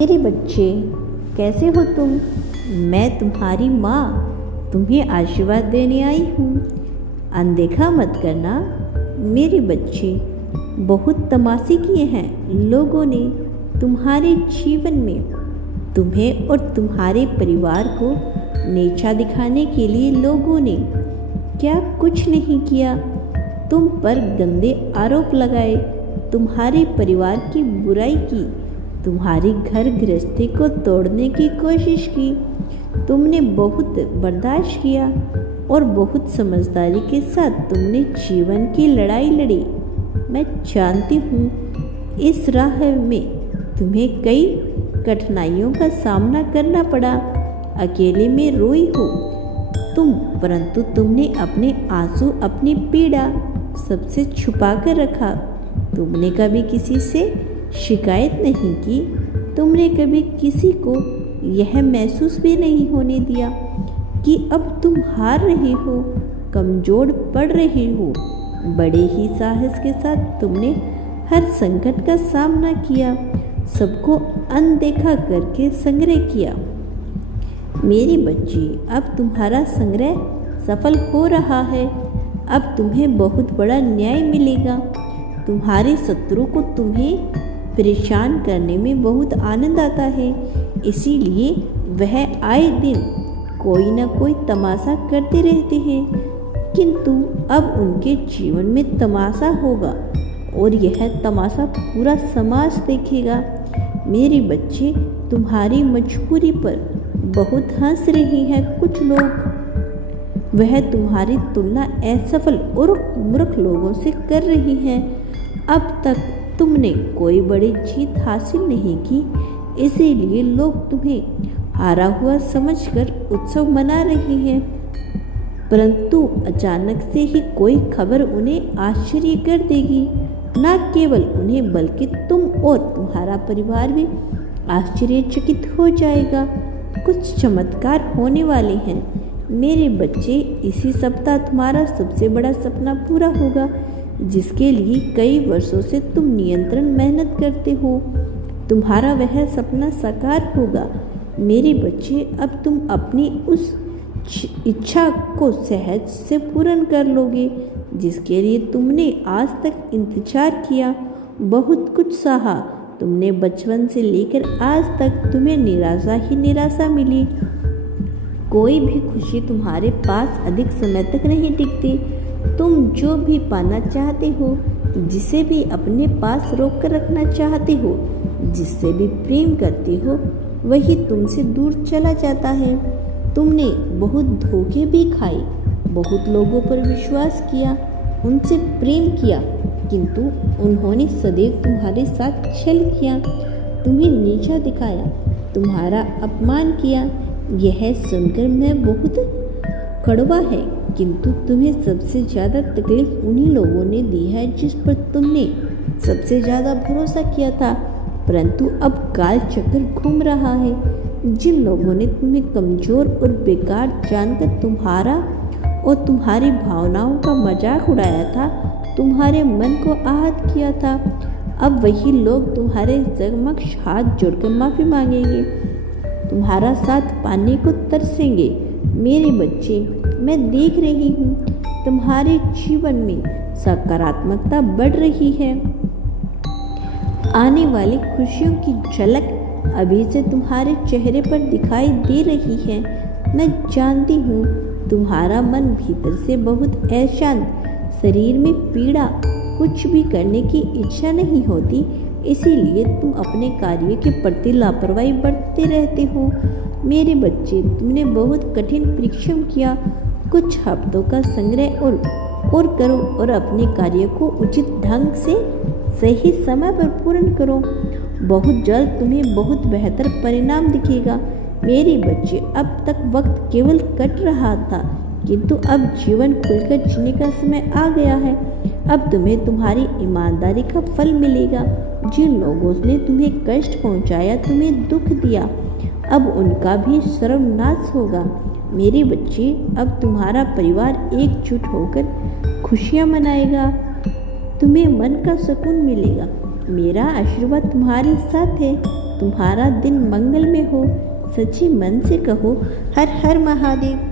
मेरे बच्चे, कैसे हो तुम? मैं तुम्हारी माँ तुम्हें आशीर्वाद देने आई हूँ। अनदेखा मत करना। मेरे बच्चे, बहुत तमाशे किए हैं लोगों ने तुम्हारे जीवन में। तुम्हें और तुम्हारे परिवार को नीचा दिखाने के लिए लोगों ने क्या कुछ नहीं किया। तुम पर गंदे आरोप लगाए, तुम्हारे परिवार की बुराई की, तुम्हारी घर गृहस्थी को तोड़ने की कोशिश की। तुमने बहुत बर्दाश्त किया और बहुत समझदारी के साथ तुमने जीवन की लड़ाई लड़ी। मैं जानती हूँ इस राह में तुम्हें कई कठिनाइयों का सामना करना पड़ा। अकेले में रोई हो तुम, परंतु तुमने अपने आंसू, अपनी पीड़ा सबसे छुपा कर रखा। तुमने कभी किसी से शिकायत नहीं की। तुमने कभी किसी को यह महसूस भी नहीं होने दिया कि अब तुम हार रहे हो, कमज़ोर पड़ रहे हो। बड़े ही साहस के साथ तुमने हर संकट का सामना किया, सबको अनदेखा करके संग्रह किया। मेरे बच्चे, अब तुम्हारा संग्रह सफल हो रहा है। अब तुम्हें बहुत बड़ा न्याय मिलेगा। तुम्हारे शत्रु को तुम्हें परेशान करने में बहुत आनंद आता है, इसीलिए वह आए दिन कोई न कोई तमाशा करते रहते हैं। किंतु अब उनके जीवन में तमाशा होगा और यह तमाशा पूरा समाज देखेगा। मेरे बच्चे, तुम्हारी मजबूरी पर बहुत हंस रहे हैं कुछ लोग। वह तुम्हारी तुलना असफल और मूर्ख लोगों से कर रही हैं। अब तक तुमने कोई बड़ी जीत हासिल नहीं की, इसीलिए लोग तुम्हें हारा हुआ समझकर उत्सव मना रहे हैं। परंतु अचानक से ही कोई खबर उन्हें आश्चर्य कर देगी। न केवल उन्हें बल्कि तुम और तुम्हारा परिवार भी आश्चर्यचकित हो जाएगा। कुछ चमत्कार होने वाले हैं। मेरे बच्चे, इसी सप्ताह तुम्हारा सबसे बड़ा सपना पूरा होगा, जिसके लिए कई वर्षों से तुम निरंतर मेहनत करते हो। तुम्हारा वह सपना साकार होगा। मेरे बच्चे, अब तुम अपनी उस इच्छा को सहज से पूर्ण कर लोगे, जिसके लिए तुमने आज तक इंतजार किया, बहुत कुछ सहा। तुमने बचपन से लेकर आज तक तुम्हें निराशा ही निराशा मिली। कोई भी खुशी तुम्हारे पास अधिक समय तक नहीं टिकती। तुम जो भी पाना चाहते हो, जिसे भी अपने पास रोक कर रखना चाहते हो, जिससे भी प्रेम करते हो, वही तुमसे दूर चला जाता है। तुमने बहुत धोखे भी खाए, बहुत लोगों पर विश्वास किया, उनसे प्रेम किया, किंतु उन्होंने सदैव तुम्हारे साथ छल किया, तुम्हें नीचा दिखाया, तुम्हारा अपमान किया। यह सुनकर मैं बहुत कड़वा है, किंतु तुम्हें सबसे ज़्यादा तकलीफ उन्हीं लोगों ने दी है जिस पर तुमने सबसे ज़्यादा भरोसा किया था। परंतु अब काल चक्र घूम रहा है। जिन लोगों ने तुम्हें कमज़ोर और बेकार जानकर तुम्हारा और तुम्हारी भावनाओं का मजाक उड़ाया था, तुम्हारे मन को आहत किया था, अब वही लोग तुम्हारे समक्ष हाथ जोड़कर माफ़ी मांगेंगे, तुम्हारा साथ पाने को तरसेंगे। मेरे बच्चे, मैं देख रही हूँ तुम्हारे जीवन में सकारात्मकता बढ़ रही है। आने वाली खुशियों की झलक अभी से तुम्हारे चेहरे पर दिखाई दे रही है। मैं जानती हूँ तुम्हारा मन भीतर से बहुत अशांत, शरीर में पीड़ा, कुछ भी करने की इच्छा नहीं होती, इसीलिए तुम अपने कार्य के प्रति लापरवाही बरतते रहते हो। मेरे बच्चे, तुमने बहुत कठिन परिश्रम किया। कुछ हफ्तों का संग्रह और करो और अपने कार्य को उचित ढंग से सही समय पर पूर्ण करो। बहुत जल्द तुम्हें बहुत बेहतर परिणाम दिखेगा। मेरे बच्चे, अब तक वक्त केवल कट रहा था, किंतु अब जीवन खुलकर जीने का समय आ गया है। अब तुम्हें तुम्हारी ईमानदारी का फल मिलेगा। जिन लोगों ने तुम्हें कष्ट पहुंचाया, तुम्हें दुख दिया, अब उनका भी सर्वनाश होगा। मेरे बच्चे, अब तुम्हारा परिवार एकजुट होकर खुशियां मनाएगा। तुम्हें मन का सुकून मिलेगा। मेरा आशीर्वाद तुम्हारे साथ है। तुम्हारा दिन मंगल में हो। सच्चे मन से कहो हर हर महादेव।